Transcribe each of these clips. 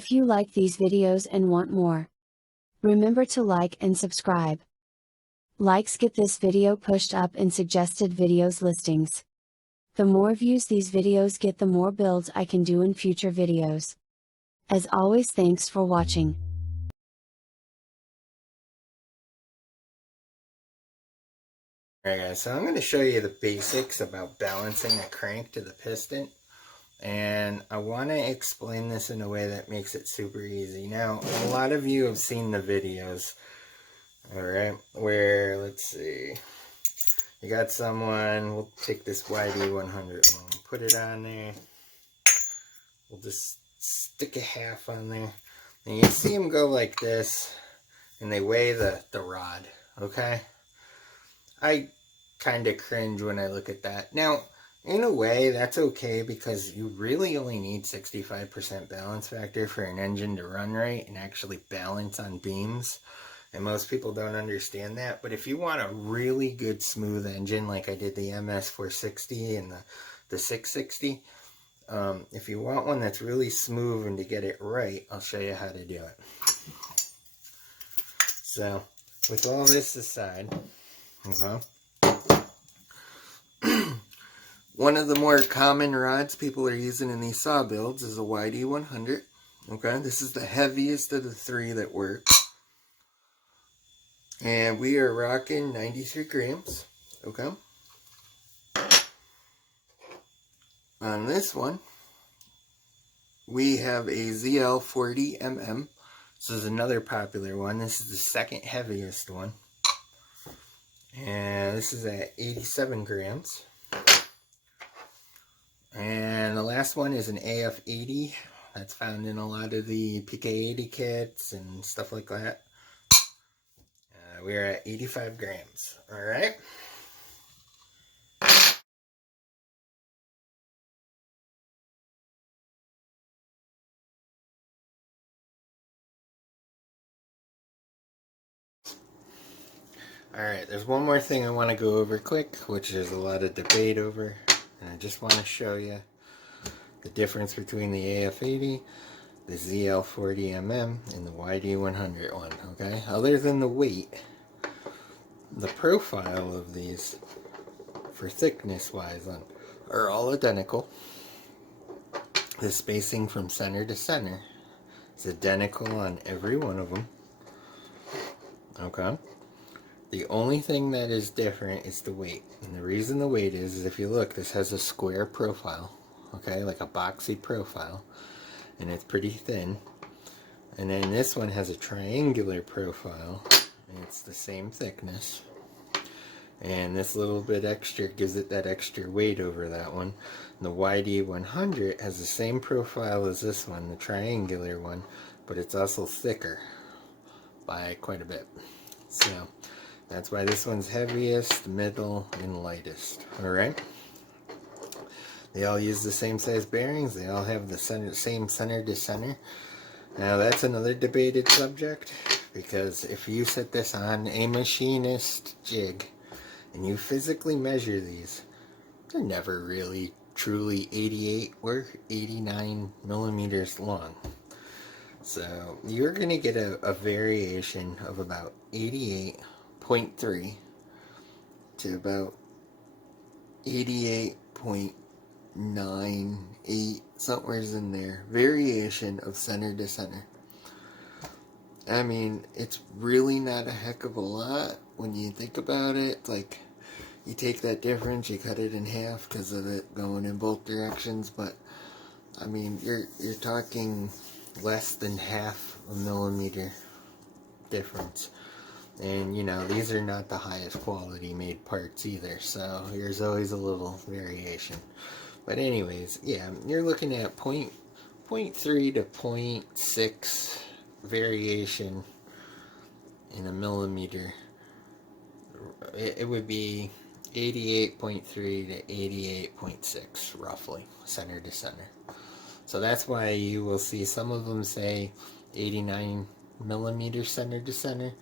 If you like these videos and want more, remember to like and subscribe. Likes get this video pushed up in suggested videos listings. The more views these videos get, the more builds I can do in future videos. As always, thanks for watching. Alright guys, so I'm going to show you the basics about balancing a crank to the piston. And I want to explain this in a way that makes it super easy. Now, a lot of you have seen the videos, alright, where, let's see, you got someone, we'll take this YD100 one, put it on there, we'll just stick a half on there, and you see them go like this, and they weigh the rod, okay? I kind of cringe when I look at that. Now, in a way, that's okay because you really only need 65% balance factor for an engine to run right and actually balance on beams. And most people don't understand that. But if you want a really good smooth engine, like I did the MS460 and the 660, if you want one that's really smooth and to get it right, I'll show you how to do it. So, with all this aside, okay, one of the more common rods people are using in these saw builds is a YD100. Okay, this is the heaviest of the three that work. And we are rocking 93 grams. Okay. On this one, we have a ZL40mm. This is another popular one. This is the second heaviest one. And this is at 87 grams. And the last one is an AF80. That's found in a lot of the PK80 kits and stuff like that. We're at 85 grams. Alright. Alright, there's one more thing I want to go over quick, which there's a lot of debate over. And I just want to show you the difference between the AF80, the ZL40mm, and the YD100 one, okay? Other than the weight, the profile of these, for thickness-wise, are all identical. The spacing from center to center is identical on every one of them, okay? The only thing that is different is the weight. And the reason the weight is if you look, this has a square profile, okay, like a boxy profile, and it's pretty thin. And then this one has a triangular profile, and it's the same thickness. And this little bit extra gives it that extra weight over that one. And the YD100 has the same profile as this one, the triangular one, but it's also thicker by quite a bit. So that's why this one's heaviest, middle, and lightest. Alright? They all use the same size bearings. They all have the same center to center. Now that's another debated subject, because if you set this on a machinist jig and you physically measure these, they're never really truly 88 or 89 millimeters long. So you're going to get a variation of about 88.3 to about 88.98, somewhere's in there, variation of center to center. I mean, it's really not a heck of a lot when you think about it. Like, you take that difference, you cut it in half because of it going in both directions, but I mean, you're talking less than half a millimeter difference. And you know, these are not the highest quality made parts either, so there's always a little variation. But anyways, yeah, you're looking at 0.3 to 0.6 variation in a millimeter. It would be 88.3 to 88.6 roughly, center to center. So that's why you will see some of them say 89 millimeter center to center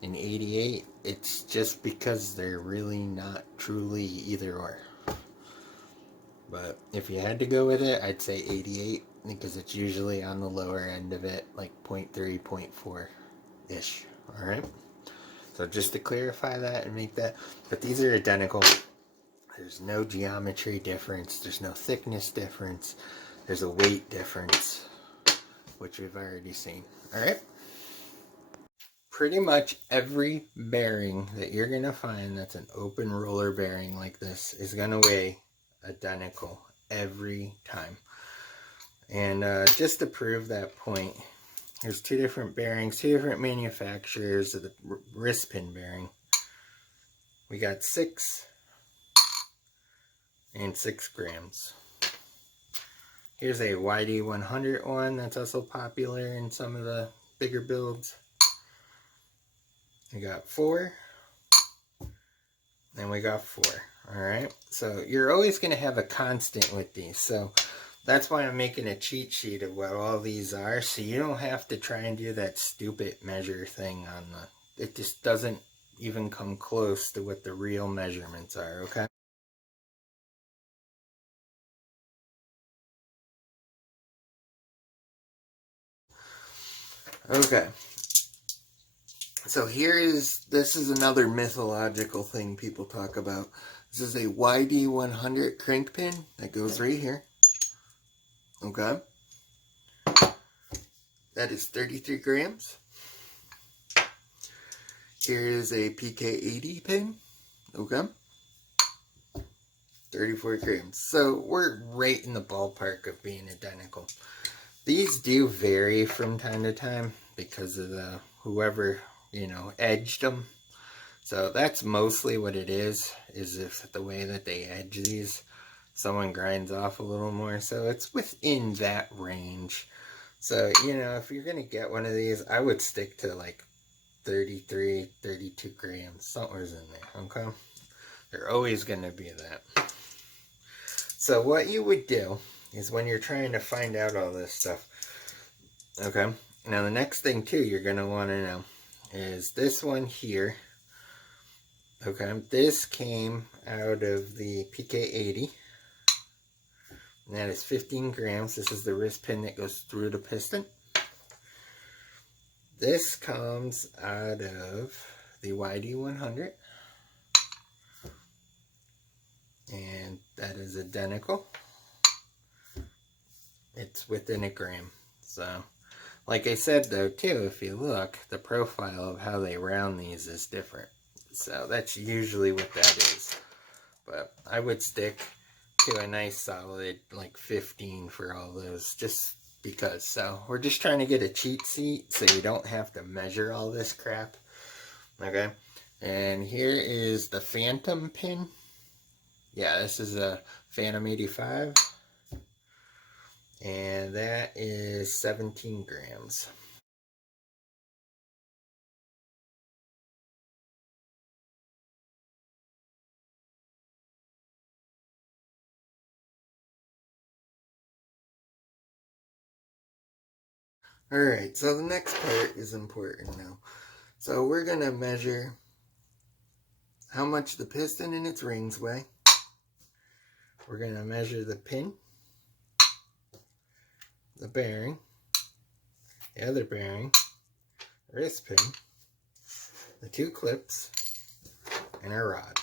and 88. It's just because they're really not truly either or. But if you had to go with it, I'd say 88 because it's usually on the lower end of it, like 0.3, 0.4-ish. Alright? So just to clarify that and make that, but these are identical. There's no geometry difference, there's no thickness difference, there's a weight difference, which we've already seen. Alright? Pretty much every bearing that you're going to find that's an open roller bearing like this is going to weigh identical every time. And just to prove that point, here's two different bearings, two different manufacturers of the wrist pin bearing. We got 6 and 6 grams. Here's a YD100 one that's also popular in some of the bigger builds. We got 4, and we got 4. Alright, so you're always going to have a constant with these. So that's why I'm making a cheat sheet of what all these are, so you don't have to try and do that stupid measure thing on the... It just doesn't even come close to what the real measurements are, okay? Okay. So this is another mythological thing people talk about. This is a YD100 crank pin that goes right here. Okay. That is 33 grams. Here is a PK80 pin. Okay. 34 grams. So we're right in the ballpark of being identical. These do vary from time to time because of the whoever, edged them. So that's mostly what it is if the way that they edge these, someone grinds off a little more. So it's within that range. So, if you're going to get one of these, I would stick to like 33, 32 grams. Somewhere's in there, okay? They're always going to be that. So what you would do is when you're trying to find out all this stuff, okay? Now the next thing too you're going to want to know is this one here. Okay, this came out of the PK80. And that is 15 grams. This is the wrist pin that goes through the piston. This comes out of the YD100. And that is identical. It's within a gram. So, like I said though too, if you look, the profile of how they round these is different. So that's usually what that is. But I would stick to a nice solid like 15 for all those, just because. So we're just trying to get a cheat sheet so you don't have to measure all this crap. Okay, and here is the Phantom pin. Yeah, this is a Phantom 85, and that is 17 grams. Alright, so the next part is important now. So we're going to measure how much the piston and its rings weigh. We're going to measure the pin, the bearing, the other bearing, wrist pin, the 2 clips, and our rod.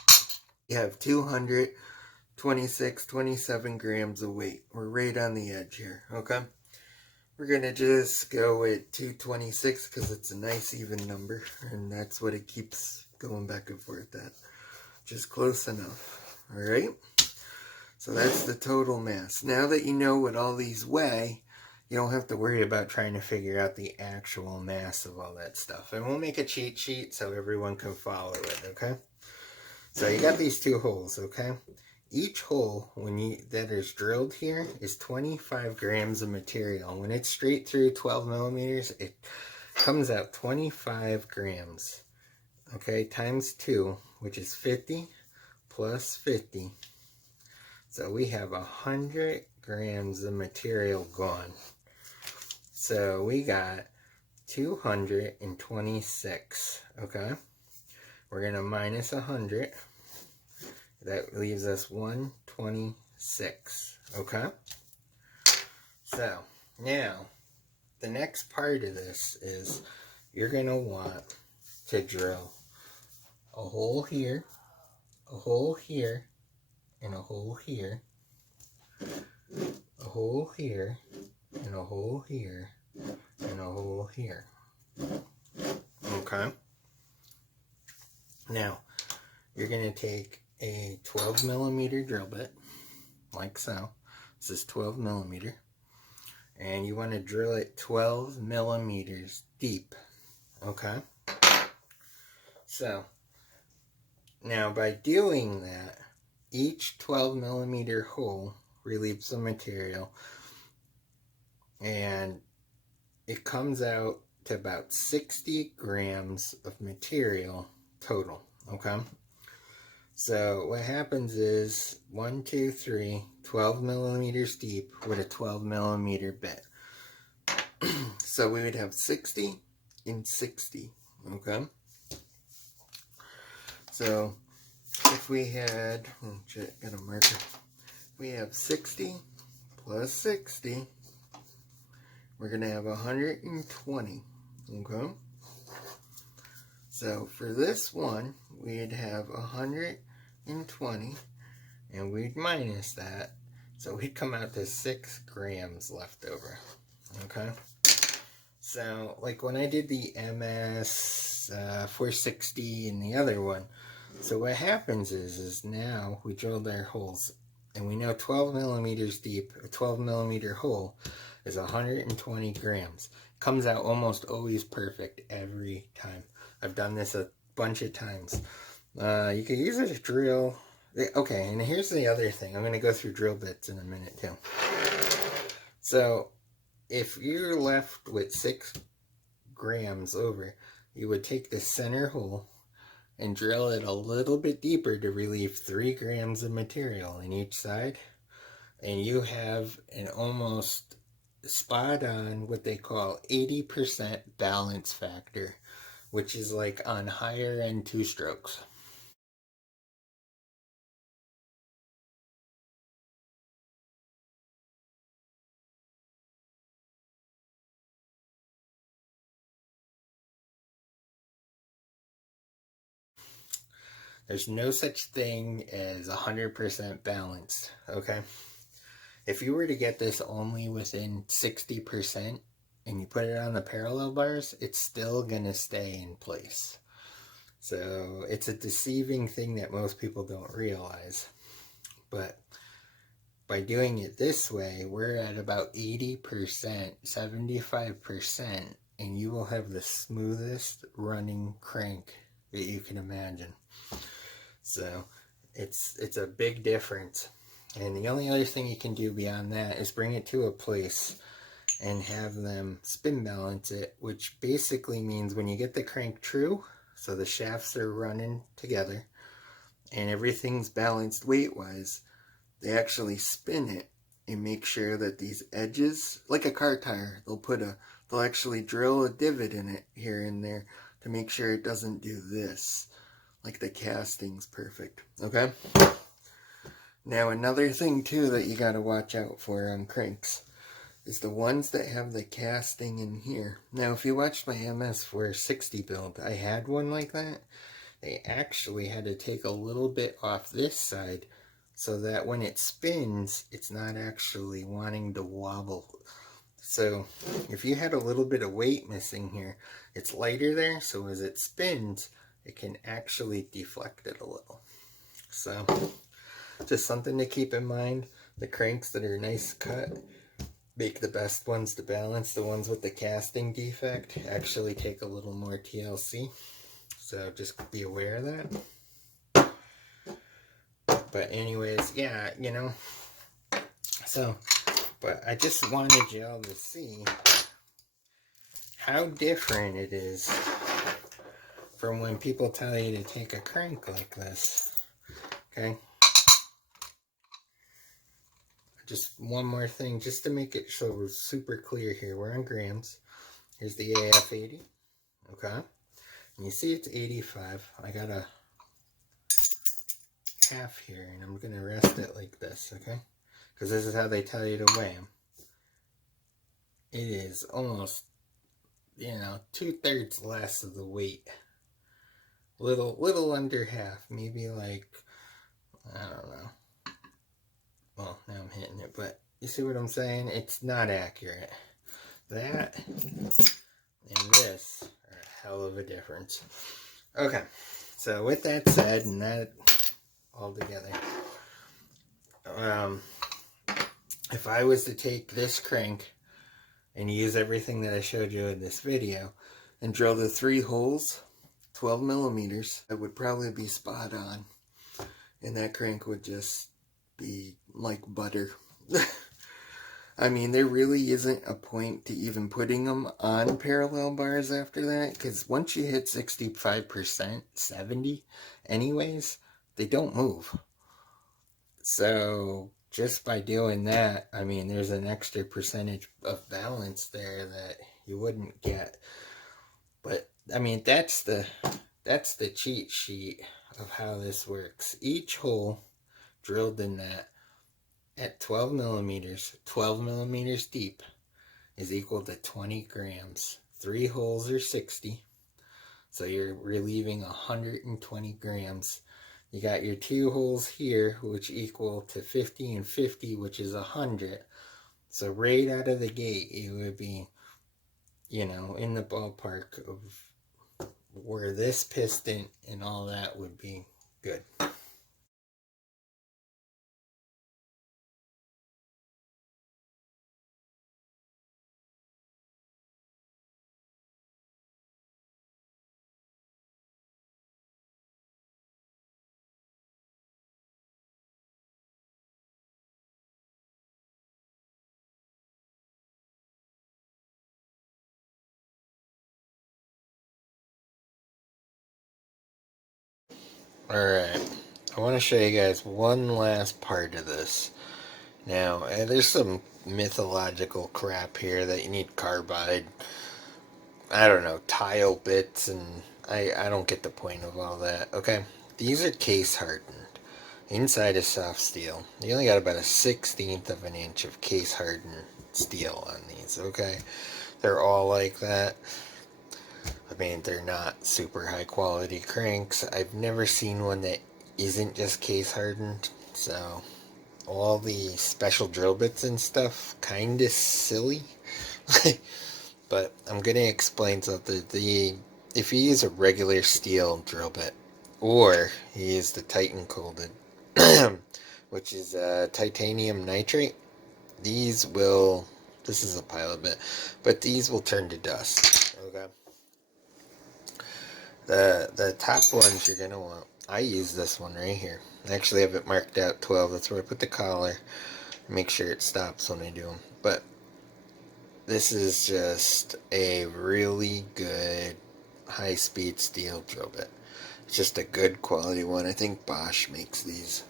We have 226, 27 grams of weight. We're right on the edge here, okay? We're going to just go with 226 because it's a nice even number, and that's what it keeps going back and forth at. Just close enough, alright? So that's the total mass. Now that you know what all these weigh, you don't have to worry about trying to figure out the actual mass of all that stuff. And we'll make a cheat sheet so everyone can follow it, okay? So you got these 2 holes, okay? Each hole that is drilled here is 25 grams of material. When it's straight through 12 millimeters, it comes out 25 grams. Okay, times 2, which is 50 plus 50. So we have 100 grams of material gone. So we got 226, okay? We're going to minus 100. That leaves us 126, okay? So, Now, the next part of this is you're going to want to drill a hole here, a hole here, and a hole here, a hole here, and a hole here, and a hole here. Okay? Now, you're going to take a 12 millimeter drill bit, like so. This is 12 millimeter. And you want to drill it 12 millimeters deep. Okay? So, now by doing that, each 12 millimeter hole relieves the material, and it comes out to about 60 grams of material total. Okay? So what happens is 1, 2, 3, 12 millimeters deep with a 12 millimeter bit. So we would have 60 and 60. Okay? So if we had, got a marker. We have 60 plus 60. We're going to have 120. Okay? So for this one, we'd have 120, and we'd minus that. So we'd come out to 6 grams left over. Okay? So, like when I did the MS 460 and the other one, so what happens is now we drilled our holes, and we know 12 millimeters deep, a 12 millimeter hole is 120 grams. Comes out almost always perfect every time. I've done this a bunch of times. You can use it to drill. Okay, and here's the other thing. I'm going to go through drill bits in a minute too. So, if you're left with 6 grams over, you would take the center hole and drill it a little bit deeper to relieve 3 grams of material in each side. And you have an almost spot on what they call 80% balance factor, which is like on higher end 2-strokes. There's no such thing as 100% balanced, okay? If you were to get this only within 60% and you put it on the parallel bars, it's still gonna stay in place. So it's a deceiving thing that most people don't realize. But by doing it this way, we're at about 80%, 75%, and you will have the smoothest running crank that you can imagine. So it's a big difference. And the only other thing you can do beyond that is bring it to a place and have them spin balance it, which basically means when you get the crank true, so the shafts are running together and everything's balanced weight-wise, they actually spin it and make sure that these edges, like a car tire, they'll actually drill a divot in it here and there to make sure it doesn't do this. Like the casting's perfect, okay? Now another thing too that you gotta watch out for on cranks is the ones that have the casting in here. Now if you watched my MS 460 build, I had one like that. They actually had to take a little bit off this side so that when it spins, it's not actually wanting to wobble. So if you had a little bit of weight missing here, it's lighter there, so as it spins, it can actually deflect it a little. So just something to keep in mind. The cranks that are nice cut make the best ones to balance. The ones with the casting defect actually take a little more TLC. So just be aware of that. But anyways, yeah, you know. So, but I just wanted y'all to see how different it is from when people tell you to take a crank like this. Okay? Just one more thing, just to make it so we're super clear here. We're on grams. Here's the AF80. Okay? And you see it's 85. I got a half here, and I'm going to rest it like this, okay? Because this is how they tell you to weigh them. it is almost, you know, 2/3 less of the weight. Little under half, maybe like, I don't know. Well, now I'm hitting it, but you see what I'm saying? It's not accurate. That and this are a hell of a difference. Okay, so with that said, and that all together, if I was to take this crank and use everything that I showed you in this video and drill the 3 holes, 12 millimeters, it would probably be spot on. And that crank would just be like butter. I mean, there really isn't a point to even putting them on parallel bars after that, because once you hit 65%, 70 anyways, they don't move. So just by doing that, I mean, there's an extra percentage of balance there that you wouldn't get. But I mean, that's the cheat sheet of how this works. Each hole drilled in that at 12 millimeters deep, is equal to 20 grams. 3 holes are 60, so you're relieving 120 grams. You got your 2 holes here, which equal to 50 and 50, which is 100. So right out of the gate, it would be, you know, in the ballpark of where this piston and all that would be good. Alright, I want to show you guys one last part of this. Now, there's some mythological crap here that you need carbide, I don't know, tile bits, and I don't get the point of all that, okay? These are case hardened. Inside is soft steel. You only got about a 1/16 of an inch of case hardened steel on these, okay? They're all like that. I mean, they're not super high quality cranks. I've never seen one that isn't just case hardened, so all the special drill bits and stuff kind of silly. But I'm going to explain something. If you use a regular steel drill bit, or you use the Titan coated, which is titanium nitrate, these will, this is a pilot bit, but these will turn to dust, okay? The top ones you're going to want, I use this one right here. I actually have it marked out 12, that's where I put the collar, make sure it stops when I do them. But this is just a really good high-speed steel drill bit. It's just a good quality one. I think Bosch makes these.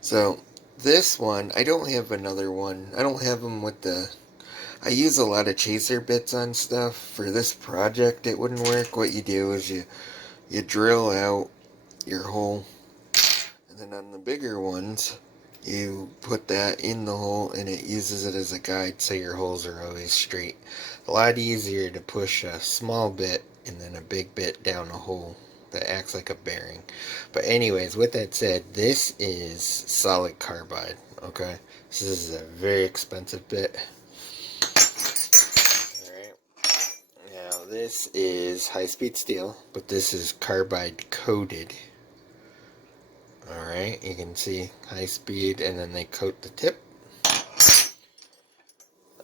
So this one, I don't have another one. I don't have them with the... I use a lot of chaser bits on stuff. For this project, it wouldn't work. What you do is you drill out your hole, and then on the bigger ones, you put that in the hole and it uses it as a guide so your holes are always straight. A lot easier to push a small bit and then a big bit down a hole that acts like a bearing. But anyways, with that said, this is solid carbide, okay? This is a very expensive bit. Alright. Now this is high-speed steel, but this is carbide coated. Alright, you can see high speed, and then they coat the tip.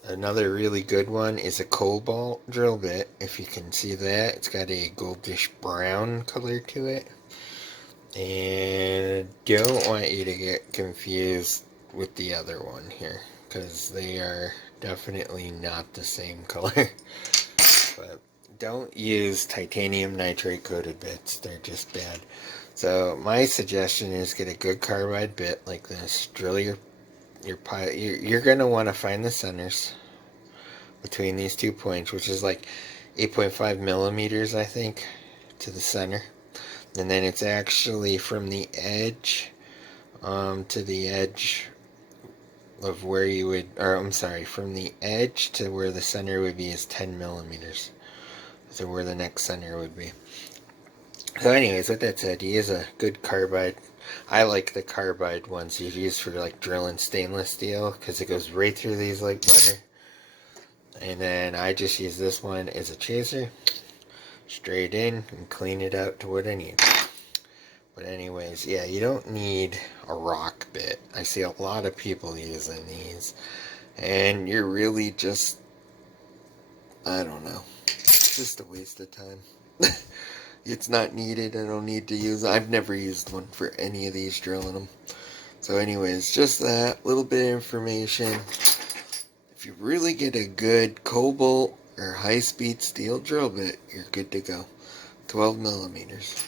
Another really good one is a cobalt drill bit. If you can see that, it's got a goldish brown color to it. And don't want you to get confused with the other one here, because they are definitely not the same color. But don't use titanium nitrate coated bits, they're just bad. So my suggestion is get a good carbide bit like this. Drill your pilot. You're going to want to find the centers between these 2 points, which is like 8.5 millimeters, I think, to the center. And then it's actually from the edge to the edge of where you would, or I'm sorry, from the edge to where the center would be is 10 millimeters. So where the next center would be. So anyways, with that said, he is a good carbide. I like the carbide ones you use for like drilling stainless steel because it goes right through these like butter. And then I just use this one as a chaser, straight in and clean it out to what I need. But anyways, yeah, you don't need a rock bit. I see a lot of people using these, and you're really just, I don't know, it's just a waste of time. It's not needed. I don't need to use it. I've never used one for any of these drilling them. So anyways, just that little bit of information. If you really get a good cobalt or high-speed steel drill bit, you're good to go. 12 millimeters.